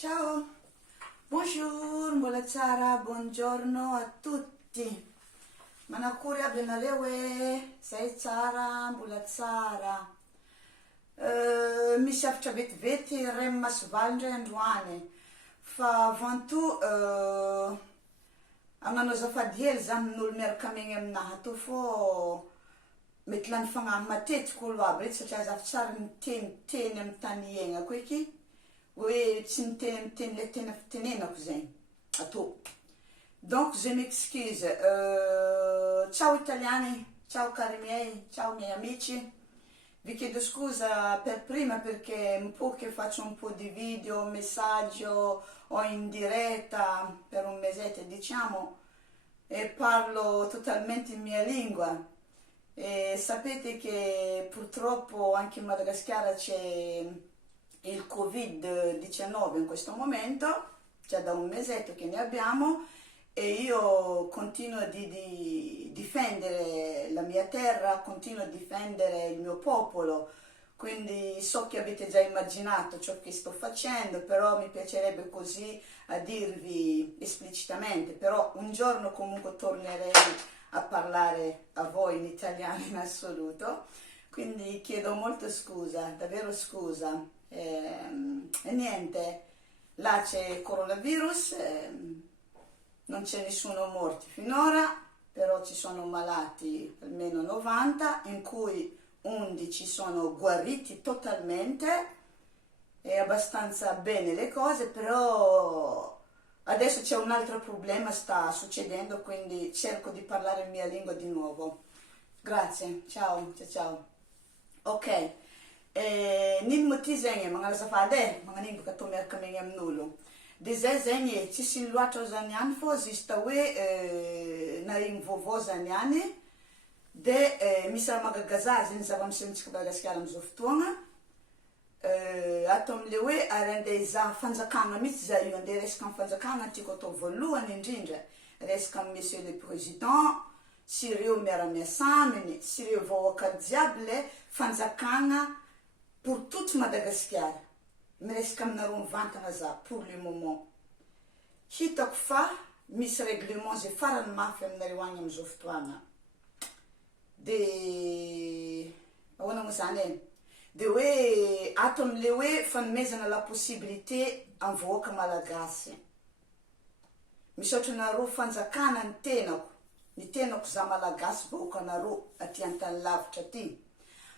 Ciao, bonjour, mbola tsara, buongiorno a tutti. Manakory aby anareo hoe zay tsara, mbola tsara. Misy hafatra vetivety Remy Masivaly indray androany. Fa avant tout, agnano azafady hely zany n'olo miaraka megny aminahy atô fô mety lany fagnahy matetika olo aby reto satria azafy tsara miteny amin'ny tany iainako eky hoe tsy miteny le tena fitenenako zegny atô. Donc je m'excuse. Ciao italiani, ciao cari miei, ciao miei amici. Vi chiedo scusa per prima perché un po' che faccio un po' di video, messaggio o in diretta per un mesetto diciamo e parlo totalmente in mia lingua. E sapete che purtroppo anche in Madagascar c'è il Covid-19 in questo momento, già da un mesetto che ne abbiamo, e io continuo di difendere la mia terra, continuo a difendere il mio popolo, quindi so che avete già immaginato ciò che sto facendo, però mi piacerebbe così a dirvi esplicitamente, però un giorno comunque tornerei a parlare a voi in italiano in assoluto, quindi chiedo molto scusa, davvero scusa. E niente, là c'è il coronavirus, non c'è nessuno morto finora, però ci sono malati almeno 90, in cui 11 sono guariti totalmente, è abbastanza bene le cose, però adesso c'è un altro problema, sta succedendo, quindi cerco di parlare in mia lingua di nuovo. Grazie, ciao, ciao, ciao. Ok. Niny moa ty zegny magnano azafady e magnan'igny baka atao miaraka megny amin'olo de zay zegny tsisy ny loatra zany ihany fô juste hoe narigny vaovao zany ihany de misy raha magagaza zegny zava-misy amintsika Madagasikara amizao fotoagna atao amle hoe ary andeha hizaha fanjakana mihitsy za io andeha resaka amin'ny fanjakana tiako atao voalohany indrindra resaka amin'ny monsieur le président sy ireo miara-miasa aminy sy ireo vahoaka jiaby le fanjakana pour toute Madagascar. Miresaka aminareo mivantana za pour le moment. Hitako fa misy règlement zay farany mafy aminareo agny amizao fotoagna. De ahoana moa zany e? De hoe ato amle hoe fanomezana la possibilité amin'ny vahoaka malagasy. Misaotra anareo fanjakana ny tenako za malagasy vahoaka anareo aty antany lavitra aty.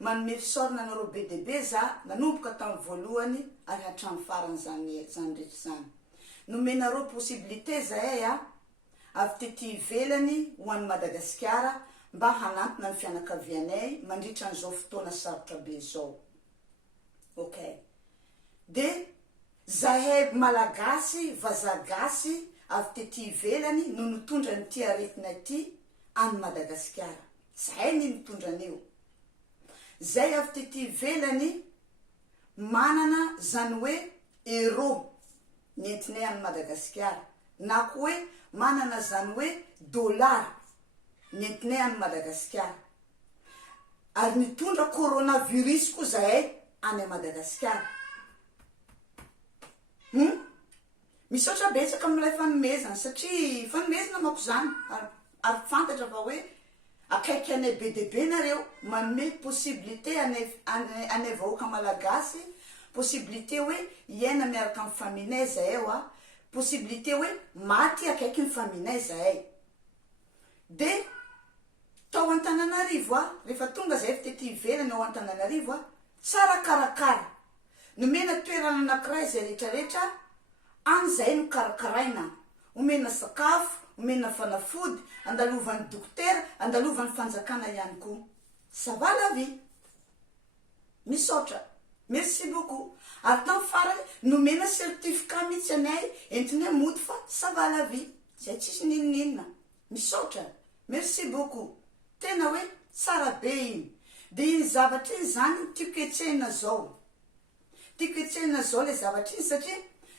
Manome fisaorana anareo be de be za nanomboka tamin'ny voalohany ary hatramin'ny farany zany rehetra zany. Nomenareo possibilité zahay avy tety ivelany ho an'ny Madagasikara mba hanantona ny fianakavianay mandritra an'izao fotoana sarotra be zao. Ok. De zahay malagasy, vazagasy avy tety ivelany no nitondra n'ity aretina ity an'ny Madagasikara. Zahay ny nitondra an'io. Zay avy tety ivelany manana zany hoe euro nentinay amin'ny Madagasikara na koa hoe manana zany hoe dollar nentinay amin'ny Madagasikara ary nitondra coronavirus koa zahay any Madagasikara. Misaotra betsaka amin'ilay fanomezana satria fanomezana manko zany ary fantatra fa hoe akaiky anay be de be nareo manome possibilité anay vahoaka malagasy, possibilité hoe iaina miaraka amin'ny faminay zahay possibilité hoe maty akaiky ny faminay zahay. De tao Antananarivo rehefa tonga zahay tety ivelany ao Antananarivo tsara karakara nomena toerana anankiray zay rehetrarehetra any zahay no karakaraina, omena sakafo, omena fanafody, andalovan'ny dokotera, andalovan'ny fanjakana ihany koa. Ça va la vie. Misaotra. Merci beaucoup. Ary tamin'ny farany nomena certificat mihitsy anay entinay moto fa ça va la vie. Zay tsisy ninonina. Misaotra. Merci beaucoup. Tena hoe tsara be iny. De iny zavatra iny zany tiako etsehina zao. Tiako etsehina zao le zavatra iny satria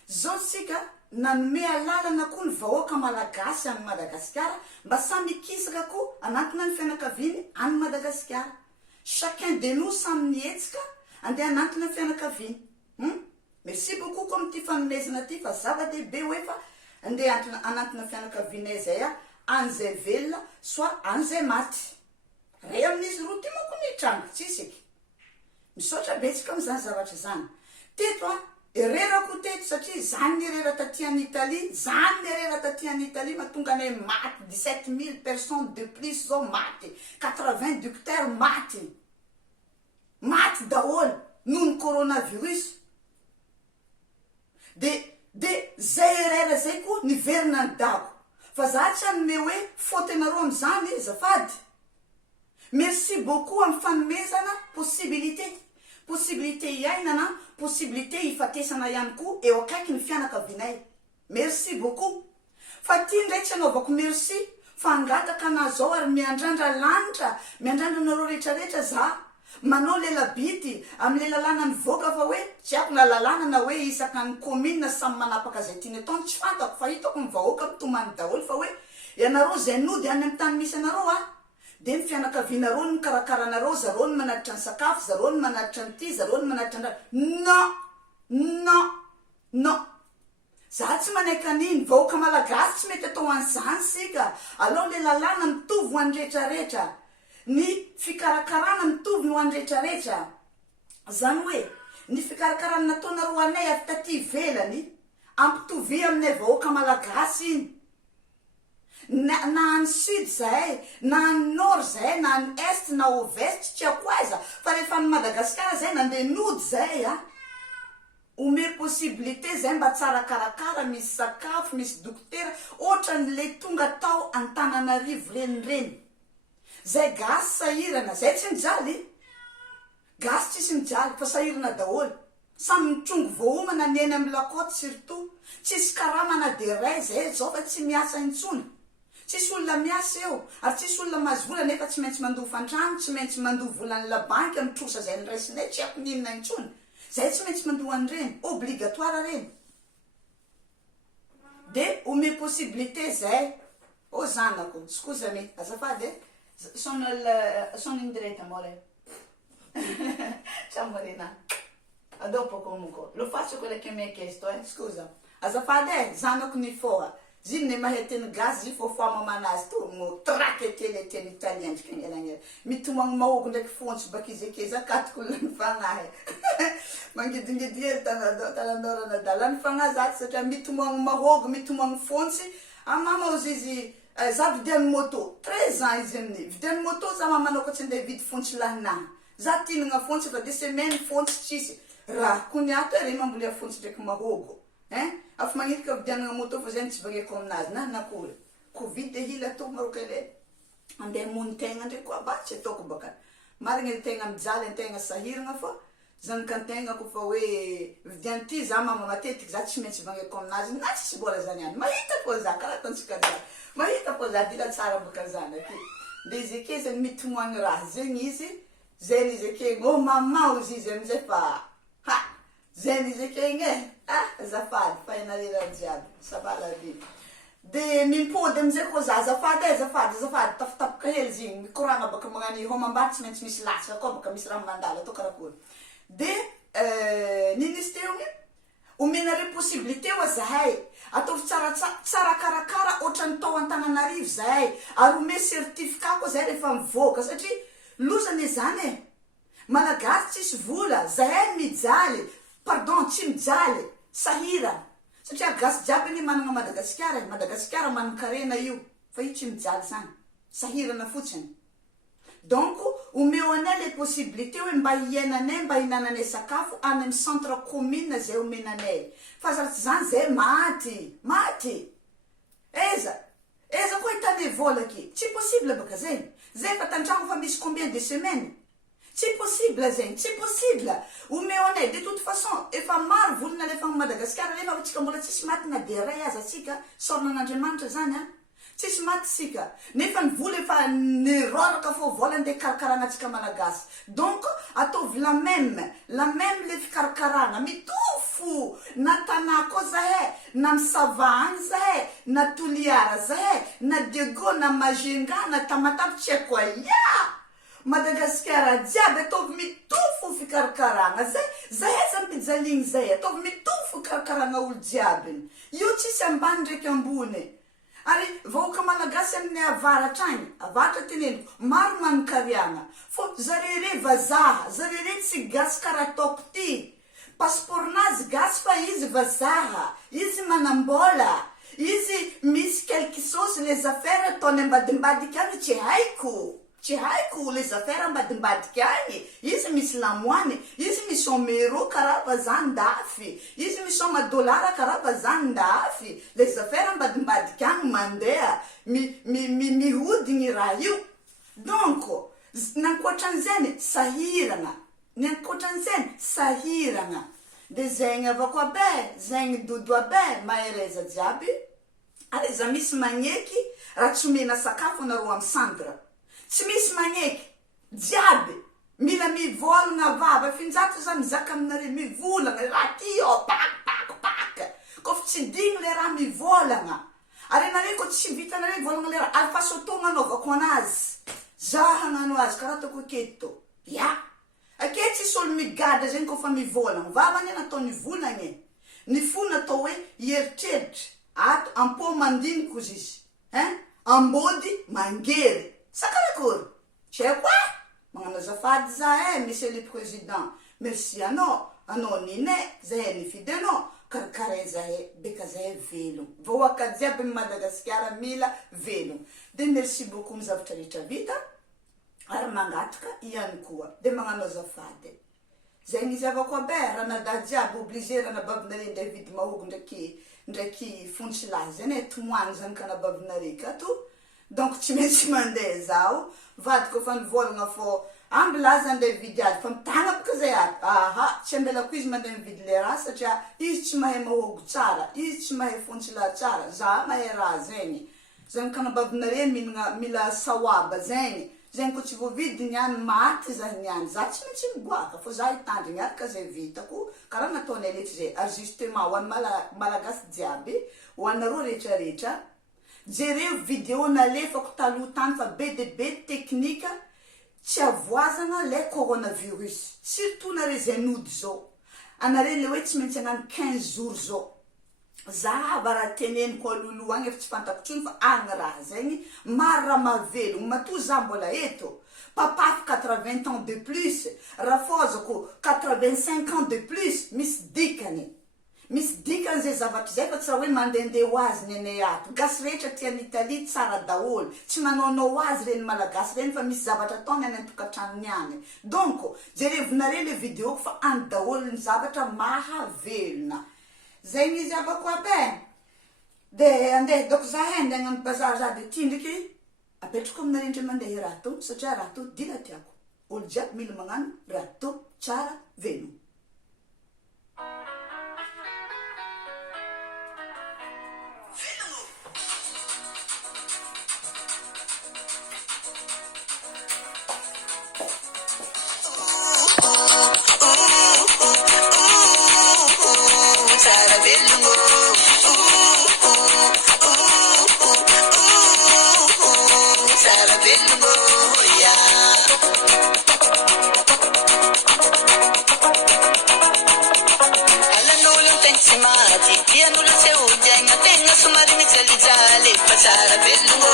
zao sika nanome alalana koa ny vahoaka malagasy any Madagasikara mba samy ikisaka koa anatona ny fianakaviany any Madagasikara. Chacun de nous samy nietsika andeha anatona ny fianakaviany. merci beaucoup comme ty fanomezana ty fa zava-dehibe hoe fa andeha anatina fianakavianay zay an'izay velona soit an'izay maty ray amin'izy roa ty moko ny tranga tsisy eky misaotra betsika am'izany zavatra zany teto hererako teto satria zany nyrera taty en Italie zany nyrera taty en Italie mahatonga anay maty 17 000 personnes de plus zao maty 80 docteurs maty daholo noho ny coronavirus de zay herera zay koa niverina ny dako fa za tsy anome hoe faute anareo am'izany zafady merci beaucoup amin'ny fanomezana possibilité iainana possibilité hifatesana ihany koa eo akaiky ny fianakavinay merci beaucoup fa tia ndray tsy anaovako merci fa angataka ana zao ary miandrandra lanitra miandrandra anareo rehetrarehetra za manao lelabity amin'ny lalàna mivoaka fa hoe tsy ako na lalàna na hoe isaka ny commune samy manapaka zay tiany atao tsy fantako fa hitako mivahoaka mitomany daholo fa hoe ianareo zay nody any amin'ny tany misy anareo de ny fianakavianareo ny karakaranareo zareo ny manatitra ny sakafo zareo ny manatitra ny ty zareo ny manatitra non za tsy manaiky aniny vahoaka malagasy tsy mety atao an'izany sika alao le lalàna mitovy ho any rehetrarehetra ny fikarakarana mitovy ho any rehetrarehetra zany hoe ny fikarakarana nataonareo anay avy taty ivelany ampitovy aminay vahoaka malagasy iny na any sud zahay na any nord zahay na any est na ovest tsy ako aiza fa rehefa ny Madagasikara zay nandeha nody zahay ome possibilité zay mba tsara karakara misy sakafo misy dokotera ohatran'le tonga tao Antananarivo renireny zay gasy sahirana zay tsy mijaly gasy tsisy mijaly fa sahirana daholo samy mitrongo voahomana ny eny amin'ny lakoty surtout tsisy karamana de ray zay zao fa tsy miasa intsony tsisy olona miasa eo ary tsisy olona mahazo vola nefa tsy maintsy mandoha fantrano tsy maintsy mandoha volan'ny labanky amin'ny trosa zay nyraisinay tsy ako ninona intsony zay tsy maintsy mandoha an'ireny obligatoire reny de ome possibilité zay o zanako scusami azafady sono in diretta amore ciao Marina a dopo comunque lo faccio quello che mi hai chiesto scusa azafady zanako ny foa ziny ne mahay teny gasy zy fo foa mamanazy to mo traque teny italien ndriky mitomagny mahoko ndraiky fontsy baka izy ake zakatoko ny fagnahy mangidingidy hely talandorana dalany fagnahy zaty satria mitomagny mahôgo mitomagny fontsy amama ozy izy za vidiany moto 13 ans izy amin'ny vidiany moto za mamanao tsy ndeha vidy fontsy lahinahy za tinagna fontsy fa de semaine fontsy tsisy raha kony ato re mambolia fontsy ndraiky mahôgo afa magnidika vidianana moto fa zay tsy bagneko aminazy na nakory covid de hila to marokele andeha mony tegna ndraiky koa ba tsy ataoko baka marigna ny tegna mijaly antegna sahiragna fa zanaka antegna kofa hoe vidiany ty za mama matetiky za tsy maintsy bagneko aminazy na tsisy bola zany any mahita koa za karaha ataontsika za mahita koa za dila tsara baka zany aty de izy ake zany mitomoagny raha zegny izy zany izy ake oh mama ozy izy amizay fa zany izy ake igny azafady fa inarerany jiaby sabalaby de mimpody amizay koa za azafady tafitapoka hely zigny mikoragna baka magnany homambary tsy maintsy misy latsaka koa baka misy raha mandala atao karakory de ninisy teo igny omenare possibilité oa zahay ataovy tsara karakara ohatrany tao Antananarivo zahay ary ome certificat koa zahay rehefa mivoaka satria lozany zany malagasy tsisy vola zahay mijaly pardon tsy mijaly sahira satria gasy jiaby ny manana Madagasikara manan-karena io fa io tsy mijaly zany sahirana fotsiny donc omeo anay le possibilité hoe mba hiainanay mba hinananay sakafo any amin'ny centre commune zay omenanay fa zaratsy zany zay maty eza koa hitane volaky tsy possible baka zay fa tantragno fa misy combien de semaines tsy possible zegny tsy possible omeo anay de toute façon efa maro volana lefa Madagasikara nefa atsika mbola tsisy maty na de ray aza atsika sornan'Andriamanitra zany tsisy maty sika nefa ny vola efa niroraka fo vola nde karakarana atsika malagasy donc ataovy la même le fikarakarana mitofo na tanà koa zahay na misava agny zahay na Toliara zahay na Diego na Majenga na Tamatavy tsy haiko Madagasikara jiaby ataovy mitofo fo fikarakarana zay aza mijaligny zay ataovy mitovy fikarakarana olo jiaby io tsisy ambany ndraiky ambony ary vahoaka malagasy amin'ny avaratra agny avaratra teneniko maro manikariana fô zarere vazaha zarere tsy gasy karaha ataoko ty passeportnazy gasy fa izy vazaha izy manambola izy misy quelque chose les affaires ataony ambadimbadika agny tsy haiko les affaires ambadimbadika agny izy misy lamoine izy misôma euro karaha vazan-dafy izy misôma dolara karaha vazan-dafy les affaires ambadimbadika agny mandeha mihodigny raha io donc nankoatran'izany sahirana de zegny avako abe zegny dodo abe mahereza jiaby ary za misy magneky raha tsy omena sakafo anareo amin'ny centre tsy misy magneky jiaby mila mivolagna vava finjato za mizaka aminareo mivolagna raha ty pak kofa tsy digny le raha mivolagna ary anareo ko tsy vitanareo volagna le raha alfasoto anaovako anazy za hagnano azy karaha ataoko aketo ya ake tsisy olo migada zegny kofa mivolagna vavany nataony volagna ny fo natao hoe heritreritra ato ampo mandiniko izy ambody mangery sakarakory tsy haiko magnano azafady za monsieur le président merci anao nine zahay nifidy anao karakara zahay beka zahay velogno vahoaka jiaby Madagasikara mila velogno de merci beaucoup mizavatra rehetra vita ary mangataka ihany koa de magnano azafady zegny izy avako abe raha nadaha jiaby obligé raha nababinare ndray vidy mahogo ndraiky fontsilahy zany tomoany zany ka nababinare kato donc tsy maintsy mandeha zao vady kofa nivolagna fô amblaza andeha vidy ady fa mitagna boka zay ato tsy ambelako izy mandeha mividy le raha satria izy tsy mahay mahogo tsara izy tsy mahay fontsilahy tsara za mahay raha zegny zany ka nababinare mila sawaba zegny ko tsy voavidy niany maty za niany za tsy maintsy miboaka fô za hitandrigny araka zay vitako karaha nataonay rehetra zay ajustement ho an'ny malagasy jiaby ho anareo rehetrarehetra jereo vidéo nalefako taloha tany fa be de be teknika tsy avoazana le coronavirus surtout nare zay nody zao anare le hoe tsy maintsy agnano 15 jours zao zahava raha teneniko aloloha agny efa tsy fantako tsony fa agny raha zegny maro raha mavelogno matoa za mbola eto papako 80 ans de plus raha fôzako 85 ans de plus misy dikany zay zavatra zay fa tsy raha hoe mandehandeha ho azy ny anay ato gasy rehetra tian'ny Italie tsara daholo tsy manaonao azy reny malagasy reny fa misy zavatra ataony any antokantranony any donc jerevonare le vidéo fa any daholo ny zavatra mahavelona zegny izy avako abe de andeha doko za andeha agnano bazary za de ty ndraiky apetrako aminare indray mandeha raha to satria raha to dila tiako olo jiaby mila magnano raha to tsara velogno Tianul seu jeng, tenga sumarini jali jali, pasara belungo.